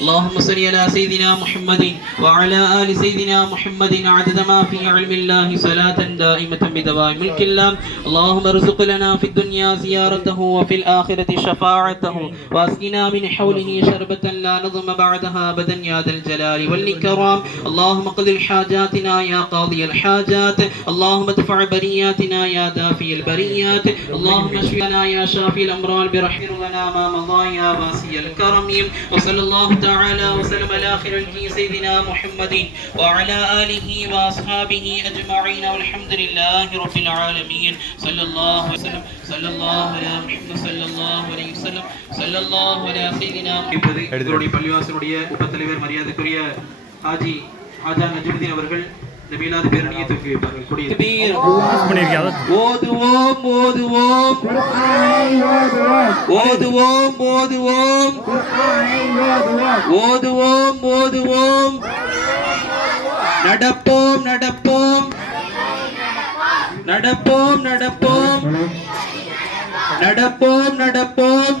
اللهم صل على سيدنا محمد وعلى آل سيدنا محمد عدد ما في علم الله صلاة دائمة بدوام ملك الله. اللهم ارزق لنا في الدنيا زيارته وفي الآخرة شفاعته واسقنا من حوله شربة لا نظم بعدها أبدا يا ذا الجلال والإكرام. اللهم قضِ حاجاتنا يا قاضي الحاجات. اللهم ادفع برياتنا يا دافي البريات. اللهم اشفنا يا شافي الأمراض برحمة لنا ما مضى يا واسع الكرم. وصلى الله تعالى وسلم على خير سيدنا محمد وعلى آله وأصحابه أجمعين والحمد لله رب العالمين. صلى الله وسلم صلى الله على محمد صلى الله عليه وسلم صلى الله على سيدنا محمد. எங்களுடைய பள்ளிவாசலுடைய உபத்தலைவர் மரியாதைக்குரிய ஹாஜி ஹாஜா நஜ்முதீன் அவர்கள் இந்த மீலாது பேரணியை தூக்கி வைப்பார்கள். ஓதுவோம் ஓதுவோம் ஓதுவோம் ஓதுவோம் ஓதுவோம் ஓதுவோம் நடப்போம் நடப்போம் நடப்போம் நடப்போம் நடப்போம் நடப்போம்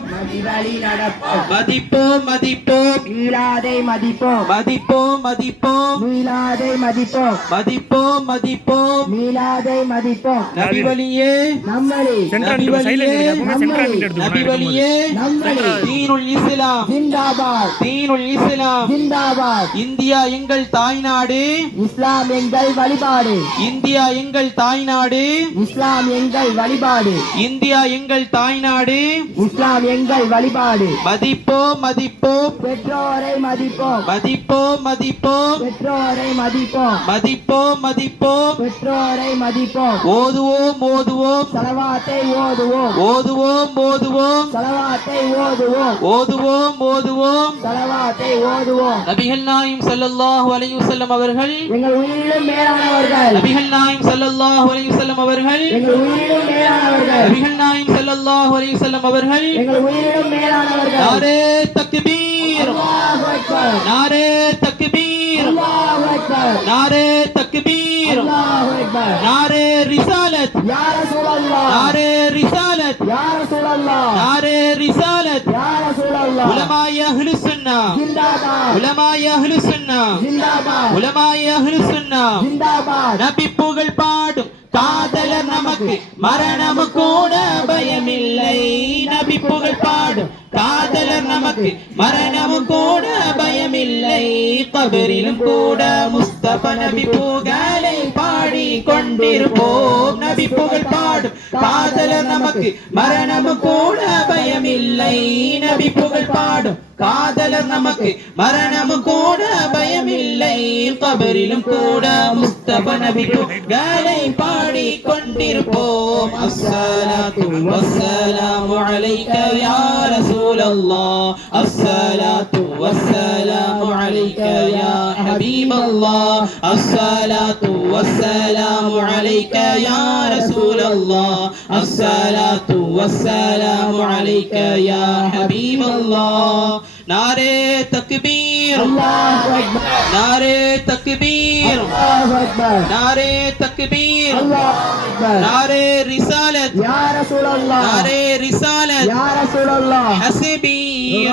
மதிப்போம் மதிப்போம் மீளாதை மதிப்போம் மதிப்போம் மதிப்போம் மீளாதை மதிப்போம் மதிப்போம் மதிப்போம் மீளாதை மதிப்போம். நபி வலியே நம்மளே நபி வலியே நபி வலியே நம்மளே. தீனுல் இஸ்லாம் ஜிந்தாபாத் தீனுல் இஸ்லாம் ஜிந்தாபாத். இந்தியா எங்கள் தாய்நாடு இஸ்லாம் எங்கள் வழிபாடு. இந்தியா எங்கள் தாய்நாடு இஸ்லாம் எங்கள் வழிபாடு. இந்தியா எங்கள் தாய்நாடு இஸ்லாம் எங்கள் வழிபாடு. மதிப்போம் மதிப்போம் பெற்றோரை மதிப்போம் மதிப்போம் மதிப்போம் பெற்றோரை மதிப்போம் மதிப்போம் மதிப்போம் பெற்றோரை மதிப்போம். ஓதுவோம் ஓதுவோம் ஸலவாத்தை ஓதுவோம் ஓதுவோம் ஓதுவோம் ஸலவாத்தை ஓதுவோம் ஓதுவோம் ஓதுவோம் ஸலவாத்தை ஓதுவோம். நபிகள் நாயகம் ஸல்லல்லாஹு அலைஹி வஸல்லம் அவர்கள் எங்கள் உயிரிலும் மேலானவர்கள். நபிகள் நாயகம் ஸல்லல்லாஹு அலைஹி வஸல்லம் அவர்கள் எங்கள் உயிரிலும் மேலானவர்கள். நபிகள் நாயகம் ஸல்லல்லாஹு அலைஹி வஸல்லம் அவர்கள் எங்கள் உயிரிலும் மேலானவர்கள். நாரே தக்பீர் அல்லாஹு அக்பர் நாரே தக்பீர் அல்லாஹு அக்பர் நாரே தக்பீர் அல்லாஹு அக்பர் நாரே ரிசாலத் யா ரசூலல்லாஹ் நாரே ரிசாலத் யா ரசூலல்லாஹ் நாரே ரிசாலத் யா ரசூலல்லாஹ். உலமாய அஹ்லுஸ் சுன்னah ஜிந்தாபாத் உலமாய அஹ்லுஸ் சுன்னah ஜிந்தாபாத் உலமாய அஹ்லுஸ் சுன்னah ஜிந்தாபாத். நபி புகழ் பாடும் காதலர் நமக்கு மரணம் கூட பயமில்லை. நபி புகழ் பாடும் காதலர் நமக்கு மரணம் கூட பயமில்லை. கபரிலும் கூட முஸ்தபா நபி புகழை பாடி கொண்டிருப்போம். நபி புகழ் பாடும் காதலர் நமக்கு மரணம் கூட பயமில்லை. நபி புகழ் பாடும் காதலர் நமக்கு மரணம் கூட பயமில்லை. கபரிலும் கூட முஸ்தபா நபி புகழை பாடி கொண்டிருப்போம். அஸ்ஸலாத்து வஸ்ஸலாமு அலைக யா ரசூலல்லாஹ் அஸ்ஸலாத்து வஸ்ஸலாமு அலைக யா ஹபீபல்லாஹ் அஸ்ஸலாத்து வஸ்ஸலாமு அலைக யா ரசூலல்லாஹ் அஸ்ஸலாத்து வஸ்ஸலாமு அலைக யா ஹபீபல்லாஹ். नारे तकबीर अल्लाहु अकबर नारे तकबीर अल्लाहु अकबर नारे तकबीर अल्लाहु अकबर नारे रिसालत या रसूल अल्लाह नारे रिसालत या रसूल अल्लाह. हस्बी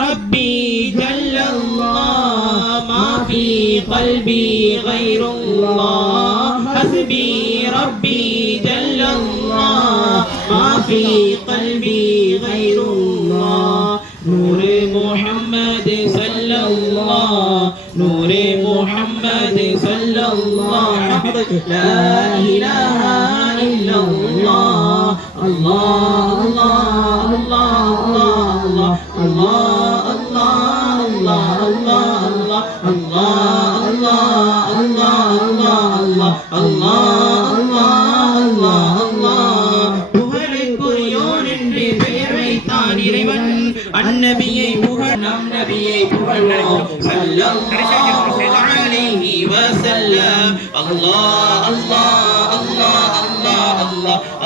रब्बी जल्लल्लाह मा फी क़ल्बी गैरुल्लाह. हस्बी रब्बी जल्लल्लाह मा फी क़ल्बी गैरुल्लाह. नूरे मोहम्मद सल्लल्लाह नूरे मोहम्मद सल्लल्लाह ला इलाहा इल्लल्लाह. अल्लाह अल्लाह अल्लाह अल्लाह अल्लाह अल्लाह अल्लाह अल्लाह अल्लाह अल्लाह अल्लाह अल्लाह. புகழுக்குரியோர் என்று பெயர் வைத்தான் இறைவன். அந்நபியை புகழ் நம் நபியை புகழ்வோம் ஸல்லல்லாஹு அலைஹி வஸல்லம். அல்லாஹ் அல்லாஹ் அல்லாஹ் அல்லாஹ்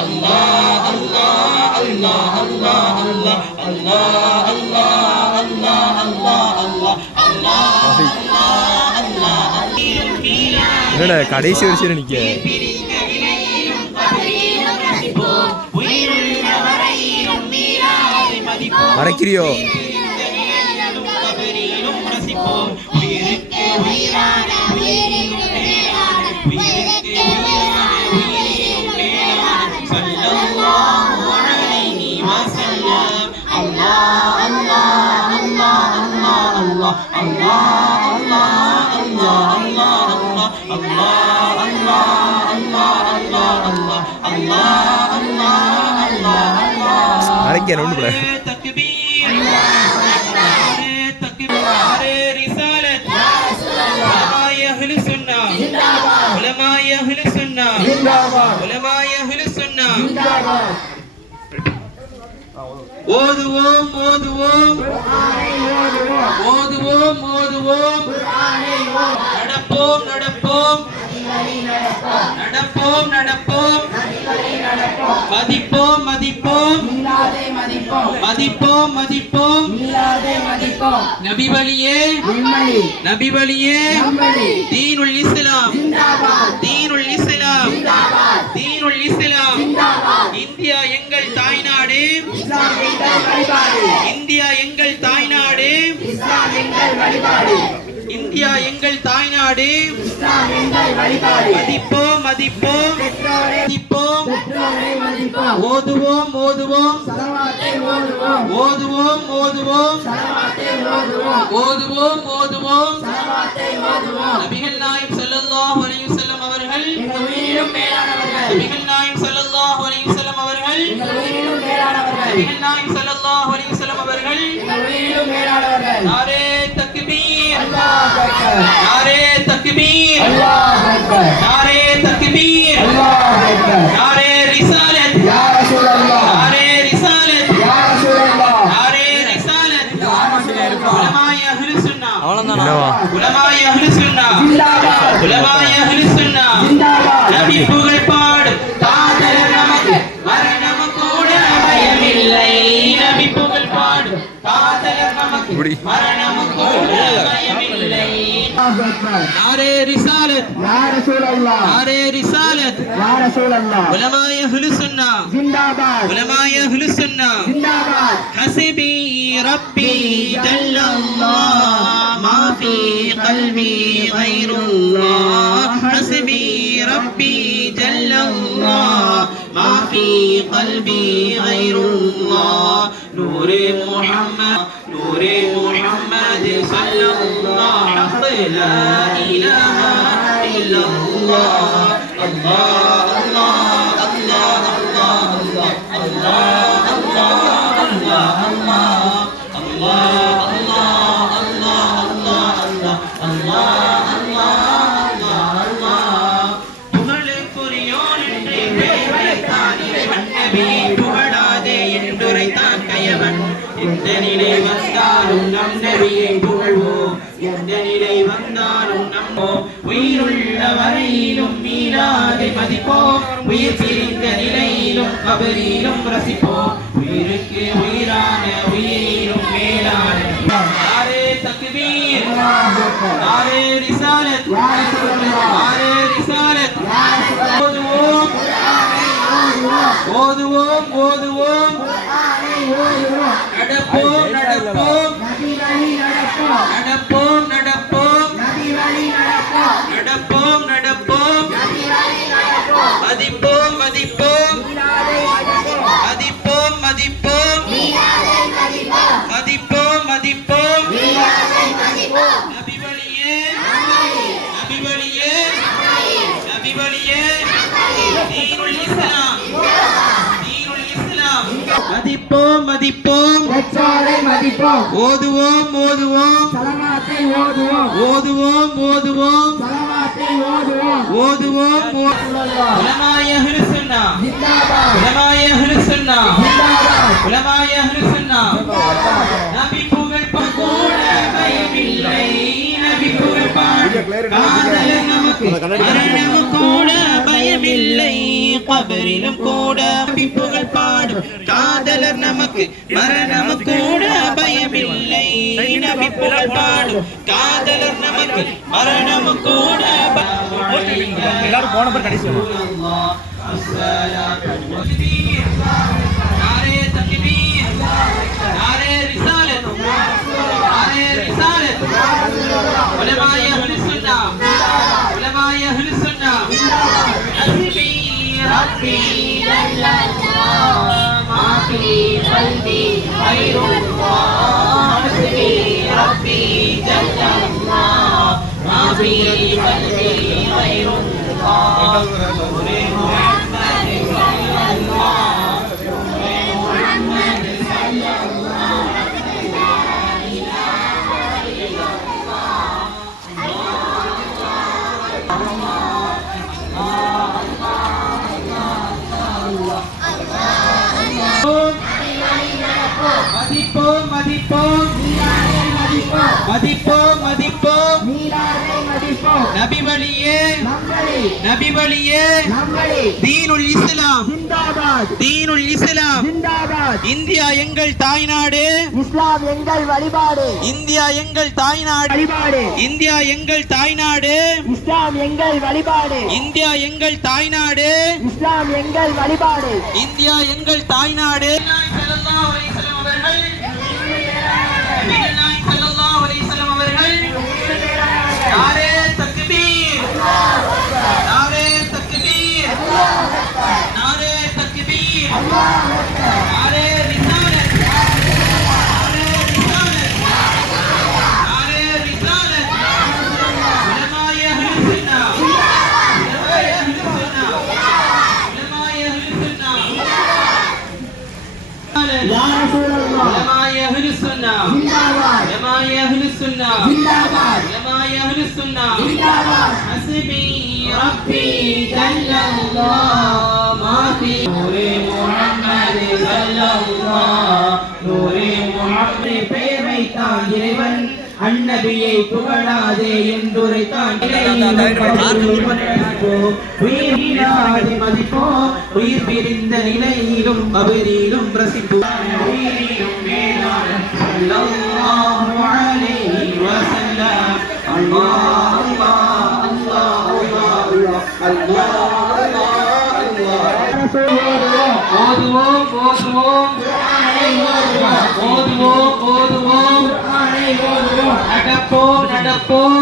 அல்லாஹ் அல்லாஹ் அல்லாஹ் அல்லாஹ் அல்லாஹ் அல்லாஹ் அல்லாஹ் அல்லாஹ் அல்லாஹ் அல்லாஹ் அல்லாஹ். கடைசி வருஷம் நிக்க மறைக்கிறியோ? மறைக்க ஒன்று கூட ஓதுவோம் ஓதுவோம் ஓதுவோம் ஓதுவோம் நடப்போம் நடப்போம் நடப்போம் நடப்போம் மதிப்போம் மதிப்போம் மதிப்போம் மதிப்போம் நபி வழியே நபி வழியே தீனுல் இஸ்லாம் தீனுல் இஸ்லாம் தீனுல் இஸ்லாம் இந்தியா எங்கள் தாய்நாடு இந்தியா எங்கள் தாய்நாடு இந்தியா எங்கள் தாய்நாடு மதிப்போம் மதிப்போம் மதிப்போம் ஓதுவோம் ஓதுவோம் ஓதுவோம் ஓதுவோம் ஓதுவோம் ஓதுவோம் நபிகள் நாயகம் ஸல்லல்லாஹு அலைஹி வஸல்லம் அவர்கள் நபிகள் நாயகம் ஸல்லல்லாஹு அலைஹி வஸல்லம் அவர்கள் நபிகள் நாயகம் ஸல்லல்லாஹு அலைஹி வஸல்லம் அவர்கள் நாரே தக்பீர் நாரே தக்பீர் நாரே தக்பீர் நாரே ரிசாலத் யா ரசூலல்லாஹ் நாரே ரிசாலத் யா ரசூலல்லாஹ் நாரே ரிசாலத் யா ரசூலல்லாஹ் உலமாய அஹ்லுஸ் சுன்னah அவ்வளவுதான் உலமாய அஹ்லுஸ் சுன்னah ஜிந்தாபாத் உலமாய அஹ்லுஸ் சுன்னah ஜிந்தாபாத் நபி புகழ் பாடு காதல் நமக்கு மரணம் கூட பயமில்லை நபி புகழ் பாடு காதல் நமக்கு மரணம் கூட பயமில்லை நாரே ரிசாலத் யா ரசூலல்லாஹ் நாரே ரிசாலத் யா ரசூலல்லாஹ் உலமாய அஹ்லுஸ் சுன்னah ஜிந்தாபாத் உலமாய அஹ்லுஸ் சுன்னah ஜிந்தாபாத் ஹஸபி ரப்பி ஜல்லல்லாஹ் மா ஃபீ கல்பி கைருல்லாஹ் ஹஸபி ரப்பி ஜல்லல்லாஹ் மா ஃபீ கல்பி கைருல்லாஹ் நூரே முஹம்மத் நூரே முஹம்மத் ஸல்லல்லாஹு லா இலாஹா இல்லல்லாஹ் அல்லாஹ் அல்லாஹ் அல்லாஹ் அல்லாஹ் அல்லாஹ் அல்லாஹ் அல்லாஹ் அல்லாஹ் அல்லாஹ் அல்லாஹ் அல்லாஹ் அல்லாஹ் அல்லாஹ் அல்லாஹ் புகழுக்குரியோன் என்று பெயரைத்தான் நபி புகழாதே என்றுரைத்தான் கயவன் எந்த நிலை வந்தாலும் நம் நபியை புகழ்வோம் எந்த நிலை வந்தாலும் நம்போம் உயிருள்ள வரையிலும் மீளாதை மதிப்போம் உயிர் பிரிந்த நிலையிலும் கபரிலும் ரசிப்போம் உயிருக்கு உயிரான உயிரிலும் மேலான நாரே தக்பீர் நாரே ரிசாலத் நாரே ரிசாலத் ஓதுவோம் ஓதுவோம் ஓதுவோம் நடப்போம் நடப்போம் நடப்போம் நடப்போம் நடப்போம் நடப்போம் மதிப்போம் மதிப்போம் மதிப்போம் மதிப்போம் மதிப்போம் மதிப்போம் நபி வழியே நபி வழியே நபி வழியே தீனுல் இஸ்லாம் தீனுல் இஸ்லாம் மதிப்போம் மதிப்போம் மதிப்போம் ஓதுவோம் ஓதுவோம் சலவாத்தை ஓதுவோம் ஓதுவோம் ஓதுவோம் சலவாத்தை ஓதுவோம் ஓதுவோம் உலமாய அஹ்லுஸ் சுன்னah ஜிந்தாபாத் உலமாய அஹ்லுஸ் சுன்னah ஜிந்தாபாத் உலமாய அஹ்லுஸ் சுன்னah நபி புகழ் கூட பயமில்லை நபி புகழ் பாடு காதல் நமக்கு மரணம் கூட பயமில்லை கபரிலும் கூட நபி புகழ் பாடு காதலர் நமக்கு மரணம் கூட பயமில்லை நபி புகழ் பாடு காதலர் நமக்கு மரணம் கூட எல்லாரும் போன பர் கடைசி நாரே தக்பீர் நாரே ربي جل الله ما في قلبي غير الله حسبي ربي جل الله ما في قلبي غير الله نور محمد صلى الله نور محمد صلى الله لا إله إلا الله மதிப்போம் மதிப்போம் மதிப்போம் மதிப்போம் நபி வழியே நபி வழியே தீனுல் இஸ்லாம் ஜிந்தாபாத் தீனுல் இஸ்லாம் ஜிந்தாபாத் இந்தியா எங்கள் தாய்நாடு இஸ்லாம் எங்கள் வழிபாடு இந்தியா எங்கள் தாய்நாடு வழிபாடு இந்தியா எங்கள் தாய்நாடு இஸ்லாம் எங்கள் வழிபாடு இந்தியா எங்கள் தாய்நாடு இஸ்லாம் எங்கள் வழிபாடு இந்தியா எங்கள் தாய்நாடு नारे तकबीर नारे तकबीर नारे तकबीर नारे रिसालत नारे रिसालत नारे रिसालत उलमाए अहले सुन्नाह उलमाए अहले सुन्नाह उलमाए अहले सुन्नाह या रसूल अल्लाह उलमाए अहले सुन्नाह जिंदाबाद उलमाए अहले सुन्नाह जिंदाबाद उलमाए अहले सुन्नाह जिंदाबाद हस्बी रब्बी जल अल्लाह मा फी नूर मुहम्मद सल्लल्लाह नूर मुहम्मद பெயர் வைத்தான் இறைவன் அன்னபியை புகழாதே என்றுரைத்தான் உயிரினாதி மதிப்போ உயிர் பிரிந்த நிலையிலும் கபரிலும் பிரசிப்போம் உயிரிலும் மேலான ஸல்லல்லாஹு அலைஹி வஸல்லம் அல்லாஹ் அல்லாஹ் அல்லாஹ் அல்லாஹ் ஓதுவோம் ஓதுவோம் ஓதுவோம் ஓதுவோம் நடப்போம் நடப்போம்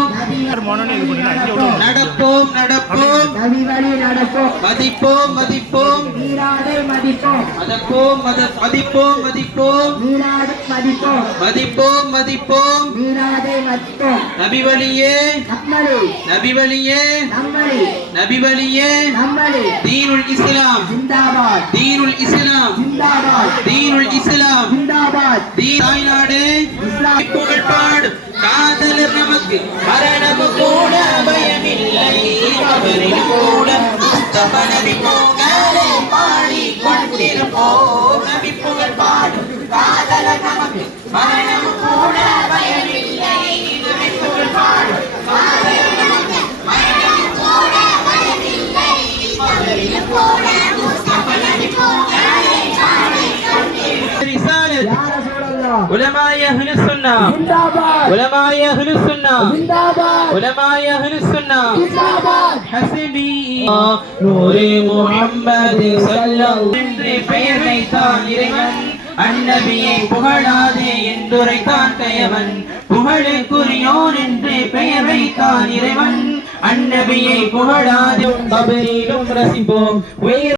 நடப்போம் நடப்போம் நபி வழி நடப்போம் மதிப்போம் மதிப்போம் மீராதை மதிப்போம் மதிப்போம் மதிப்போம் மதிப்போம் மீராதை மதிப்போம் மதிப்போம் மதிப்போம் மீராதை மதிப்போம் நபி வழியே நம்மளே நபி வழியே நம்மளே நபி வழியே நம்மளே தீனுல் இஸ்லாம் ஜிந்தாபாத் தீனுல் இஸ்லாம் ஜிந்தாபாத் தீனுல் இஸ்லாம் ஜிந்தாபாத் தாய்நாடு இஸ்லாம் புகழ் பாடு காதலர் நமக்கு மரணம் கூட பயமில்லை கபரில் கூட முஸ்தபா நபி புகழை பாடி கொண்டிருப்போம் நபி புகழ் பாடு காதலர் நமக்கு மரணம் கூட பயமில்லை நபி புகழ் பாடு காதலர் நமக்கு மரணம் கூட பயமில்லை கபரில் கூட முஸ்தபா நபி புகழை பாடி கொண்டிருப்போம் ரிசாலத் யா ரசூலல்லாஹ் உலமாए अहले सुन्नाह जिंदाबाद उलमाए अहले सुन्नाह जिंदाबाद उलमाए अहले सुन्नाह जिंदाबाद हस्बी नूरे मुहम्मद सल्लल्लाहु என்று பெயர் வைத்தான் இறைவன் அன்னபியை புகழாதே என்றுரைத்தான் கயவன் புகழுக்குரியோன் என்று பெயர் வைத்தான் இறைவன் அன்னபியை புகழாதே கபரிலும் ரசிப்போம்